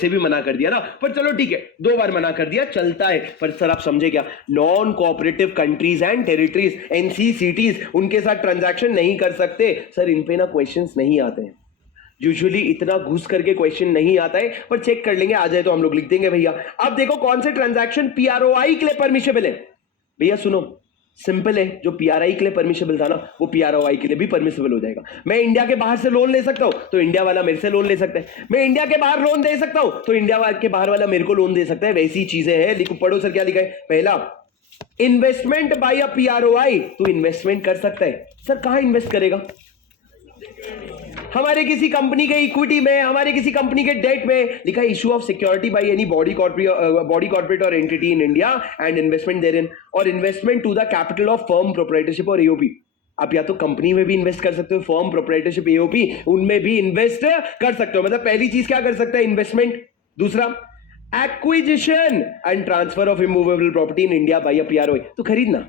से भी मना कर दिया ना, पर चलो ठीक है, 2 बार मना कर दिया, चलता है। पर सर आप समझे क्या, non cooperative countries and territories NCCTs उनके साथ ट्रांजैक्शन नहीं कर सकते। सर इन पे ना क्वेश्चंस नहीं आते हैं, यूजुअली इतना घुस करके क्वेश्चन नहीं आता है, पर चेक कर लेंगे, आ जाए तो हम लोग लिख देंगे भैया। अब देखो कौन से ट्रांजैक्शन पीआरओआई के लिए परमिशेबल है। भैया सुनो, सिंपल है, जो पीआरआई के लिए परमिशेबल था ना, वो पीआरओआई के लिए भी परमिशेबल हो जाएगा। मैं इंडिया के बाहर से लोन ले सकता हूं, तो इंडिया वाला मेरे से लोन ले सकता है। मैं इंडिया के बाहर लोन दे सकता हूं, तो इंडिया के बाहर वाला मेरे को लोन दे सकता है। वैसी चीजें हैं। लिखो, पढ़ो सर क्या लिखा है। पहला, इन्वेस्टमेंट बाय अ पीआरओआई, तो इन्वेस्टमेंट कर सकता है। सर कहां इन्वेस्ट करेगा? हमारे किसी कंपनी के इक्विटी में, हमारे किसी कंपनी के डेट में। लिखा है issue of security by any body corporate और entity in India and investment therein, और investment to the capital of firm proprietorship और एओपी। आप या तो कंपनी में भी इन्वेस्ट कर सकते हो, फर्म प्रोप्राइटरशिप एओपी उनमें भी इन्वेस्ट कर सकते हो। मतलब पहली चीज क्या कर सकता है, इन्वेस्टमेंट। दूसरा, acquisition and transfer of immovable property in India by a PROI, तो खरीदना,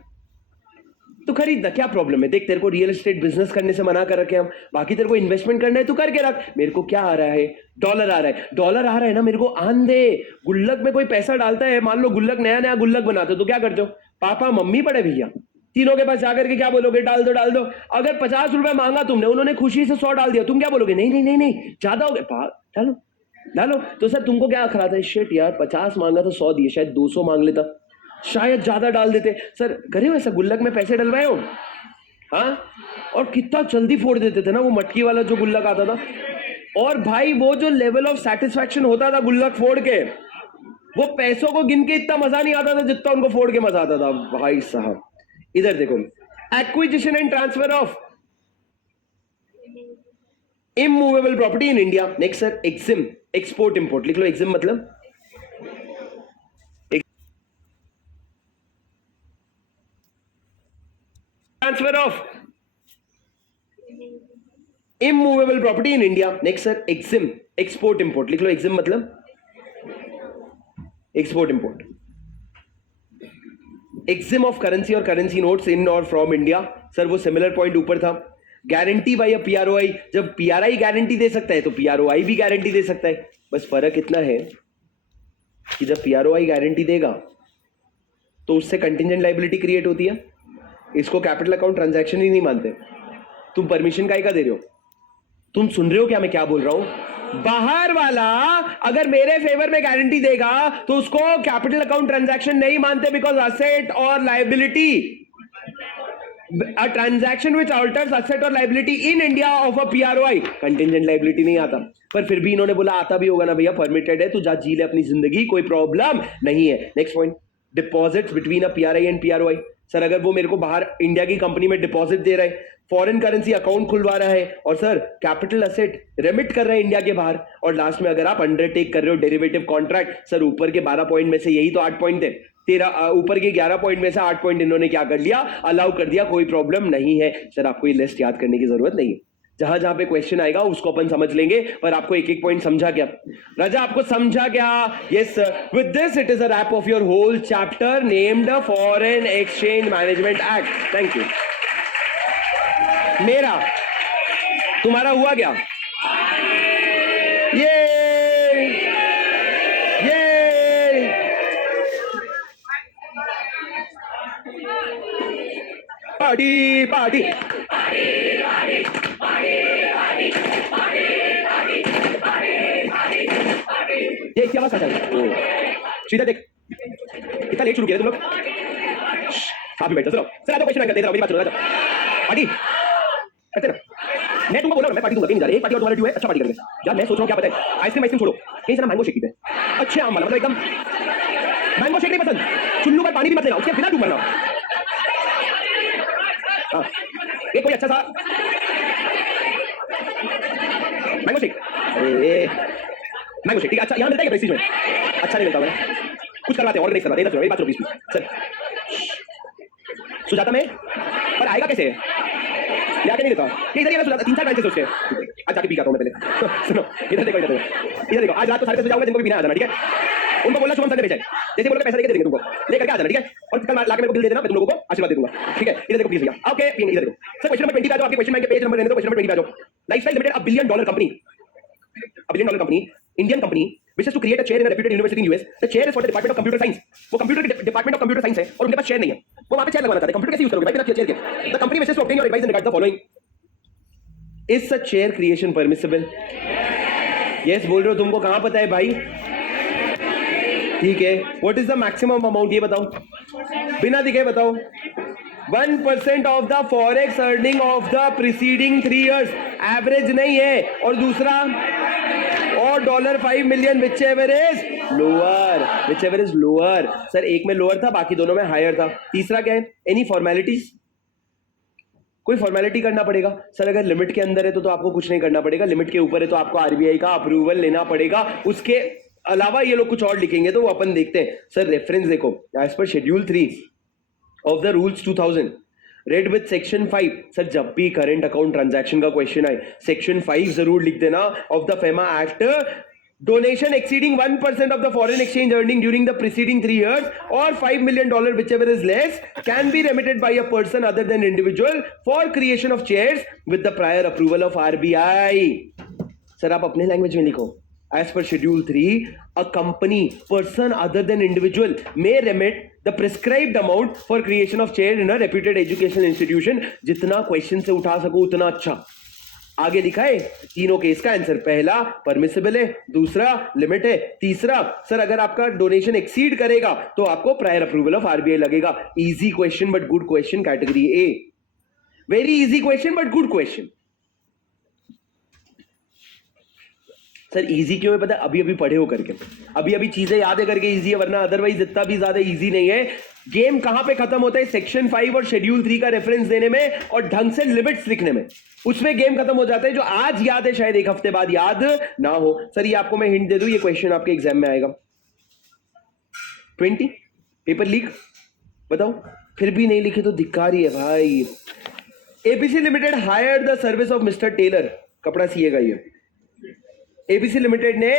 तो खरीदना, क्या प्रॉब्लम है? देख, तेरे को रियल एस्टेट बिजनेस करने से मना कर रखे हम, बाकी तेरे को इन्वेस्टमेंट करना है तू करके रख। मेरे को क्या आ रहा है, डॉलर आ रहा है, डॉलर आ रहा है ना, मेरे को आन दे। गुल्लक में कोई पैसा डालता है, मान लो गुल्लक नया नया गुल्लक बनाते हो, तो क्या करते हो? पापा मम्मी बड़े भैया तीनों के पास जाकर के क्या बोलोगे? डाल दो डाल दो। अगर 50 रुपए मांगा तुमने, उन्होंने खुशी से 100 डाल दिया, तुम क्या बोलोगे? नहीं नहीं नहीं नहीं, ज्यादा हो गया, डालो डालो। तो सर तुमको क्या खराब है? शिट यार, 50 मांगा तो 100 दिए, शायद 200 मांग लेता, शायद ज्यादा डाल देते। सर करे हो ऐसा? गुल्लक में पैसे डलवाए हो? हाँ, और कितना जल्दी फोड़ देते थे ना वो मटकी वाला जो गुल्लक आता था। और भाई वो जो लेवल ऑफ सेटिस्फैक्शन होता था गुल्लक फोड़ के, वो पैसों को गिन के इतना मजा नहीं आता था जितना उनको फोड़ के मजा आता था भाई साहब। इधर देखो, acquisition and transfer of immovable property in India. Next sir, Exim, export import. लिख लो, एक्सिम मतलब transfer of immovable property in India. Next sir, Exim, export import. लिख लो, एक्सिम मतलब export import. Exim of currency और currency notes इन और from India. Sir वो similar point ऊपर था। Guarantee bye a पीआरओआई, जब पीआरआई गारंटी दे सकता है तो पीआरओआई भी गारंटी दे सकता है। बस फर्क इतना है कि जब पीआरओआई गारंटी देगा तो उससे कंटिंजेंट लायबिलिटी क्रिएट होती है। इसको कैपिटल अकाउंट ट्रांजैक्शन ही नहीं मानते। तुम परमिशन काय का दे रहे हो? तुम सुन रहे हो क्या मैं क्या बोल रहा हूं? बाहर वाला अगर मेरे फेवर में गारंटी देगा तो उसको कैपिटल अकाउंट ट्रांजैक्शन नहीं मानते, बिकॉज असेट और liability, a transaction which alters asset और liability in India of a PROI, contingent liability नहीं आता। पर फिर भी इन्होंने बोला आता भी होगा ना भैया, परमिटेड है, तो जा जी ले अपनी जिंदगी, कोई प्रॉब्लम नहीं है। Next point, deposits between a PRI and PROI. Sir अगर वो मेरे को बाहर इंडिया की कंपनी में डिपॉजिट दे रहा है, फॉरेन करेंसी अकाउंट खुलवा रहा है, और सर कैपिटल असेट रेमिट कर रहा है इंडिया के बाहर, और लास्ट में अगर आप अंडरटेक कर रहे हो डेरिवेटिव कॉन्ट्रैक्ट, सर ऊपर के 12 पॉइंट में से यही तो 8 पॉइंट थे, तेरा ऊपर के 11 पॉइंट में से 8 पॉइंट इन्होंने क्या कर लिया? अलाउ कर दिया, कोई प्रॉब्लम नहीं है। सर आपको ये लिस्ट याद करने की जरूरत नहीं है, जहां जहां पे क्वेश्चन आएगा उसको अपन समझ लेंगे। पर आपको एक एक पॉइंट समझा क्या राजा? आपको समझा क्या? Yes sir. With this it is a wrap of your whole chapter named foreign exchange management act. Thank you. मेरा तुम्हारा हुआ क्या? ये पार्टी पार्टी ये क्या बात है? सीधा देख, कितना लेट शुरू किया तुम लोग। आप भी बैठो। सर आप क्वेश्चन करते रहो, मेरी बात सुनो। पार्टी करते रहो। मैं तुमको बोला मैं पार्टी दूंगा, कहीं नहीं जा रहे। एक पार्टी और तुम्हारा ड्यू है, अच्छा पार्टी करेंगे यार। मैं सोच रहा हूँ क्या पता है, आइसक्रीम छोड़ो, कहीं से ना मैंगो शेक पीते हैं। अच्छे आम वाला, मतलब एकदम मैंगो शेक नहीं पसंद, चुल्लू का पानी भी मत लेना, उसके बिना डूब मरना। हाँ, एक कोई अच्छा सा मैंगो शेक। मैंगो शेक ठीक है, अच्छा यहाँ मिलता है क्या प्रेस्टीज में? अच्छा नहीं मिलता, मैं कुछ करवाते हैं, ऑर्गेनाइज करवाते हैं। 10 रुपये 20 सर सुजाता में, पर आएगा कैसे? ले आके नहीं देता कि इधर ये सुजाता 3-4 ब्रांचेस उसके। आज जाके पी आता हूँ मैं पहले। सुनो इधर देखो, इधर देखो, इधर देखो। आज रात को 5:30 बजे जाऊंगा, जिनको भी पीना आ जाना, ठीक है? उनको बोलना शुभम सर ने भेजा है, जैसे बोलोगे पैसा लेके देंगे तुमको, लेकर आ जाना, ठीक है? और कल लाके मेरे को बिल दे देना, मैं तुम लोगों को आशीर्वाद दे दूंगा, ठीक है? इधर देखो प्लीज भैया, ओके इधर देखो। सर क्वेश्चन नंबर 20 पे आ जाओ। आपके क्वेश्चन बैंक के पेज नंबर लेने दो। क्वेश्चन नंबर 20 पे आ जाओ। Lifestyle limited, $1 billion company, $1 billion company, Indian company which is to create a chair in a reputed university in US. The chair is for the department of computer science. वो computer के department of computer science है और उनके पास chair नहीं है. वो वहां पे चेयर लगवाना चाहते हैं. कंप्यूटर कैसे यूज करोगे भाई बिना चेयर के? The company wishes to obtain your advice in regard the following. Is such chair creation permissible? Yes बोल रहे हो. तुमको कहां पता है भाई? ठीक है. What is the maximum amount ये बताओ, बिना दिखे बताओ. 1% of the forex earning of the preceding 3 years. Average नहीं है. और दूसरा और $5 million which ever is lower. Which ever is lower. Sir एक में लोअर था, बाकी दोनों में हायर था. तीसरा क्या है? Any formalities? कोई फॉर्मेलिटी करना पड़ेगा? सर अगर लिमिट के अंदर है तो आपको कुछ नहीं करना पड़ेगा. लिमिट के ऊपर है तो आपको आरबीआई का अप्रूवल लेना पड़ेगा. उसके अलावा ये लोग कुछ और लिखेंगे तो वो अपन देखते हैं. सर रेफरेंस देखो, as per schedule 3 of the rules 2000 read with section 5. Sir जब भी करंट अकाउंट ट्रांजैक्शन का क्वेश्चन आए सेक्शन 5 जरूर लिख देना of the FEMA act. Donation exceeding 1% of the foreign exchange earning during the preceding 3 years और $5 million whichever is less can be remitted by a person other than individual for creation of chairs with the prior approval of RBI. Sir आप अपने language में लिखो. As per Schedule 3, a company, person other than individual may remit the prescribed amount for creation of chair in a reputed educational institution. जितना question से उठा सको उतना अच्छा. आगे लिखा है तीनों केस का आंसर. पहला परमिसिबल है, दूसरा लिमिट है, तीसरा सर अगर आपका डोनेशन एक्सीड करेगा तो आपको प्रायर अप्रूवल ऑफ आरबीआई लगेगा. Easy question but good question, category A. Very easy question but good question. Sir easy क्यों है पता है? अभी अभी पढ़े हो करके, अभी अभी चीजें याद है करके इजी है, वरना अदरवाइज इतना भी ज्यादा इजी नहीं है. गेम कहां पे खत्म होता है? सेक्शन 5 और शेड्यूल 3 का रेफरेंस देने में और ढंग से लिमिट्स लिखने में. उसमें गेम खत्म हो जाता है. जो आज याद है शायद एक हफ्ते बाद याद ना हो. सर ये आपको मैं हिंट दे दूं, ये क्वेश्चन आपके एग्जाम में आएगा. 20 पेपर लीक बताओ. फिर भी नहीं लिखे तो धिक्कार ही है भाई. ABC limited hired the service of mister Taylor. कपड़ा सिएगा ये. एबीसी लिमिटेड ने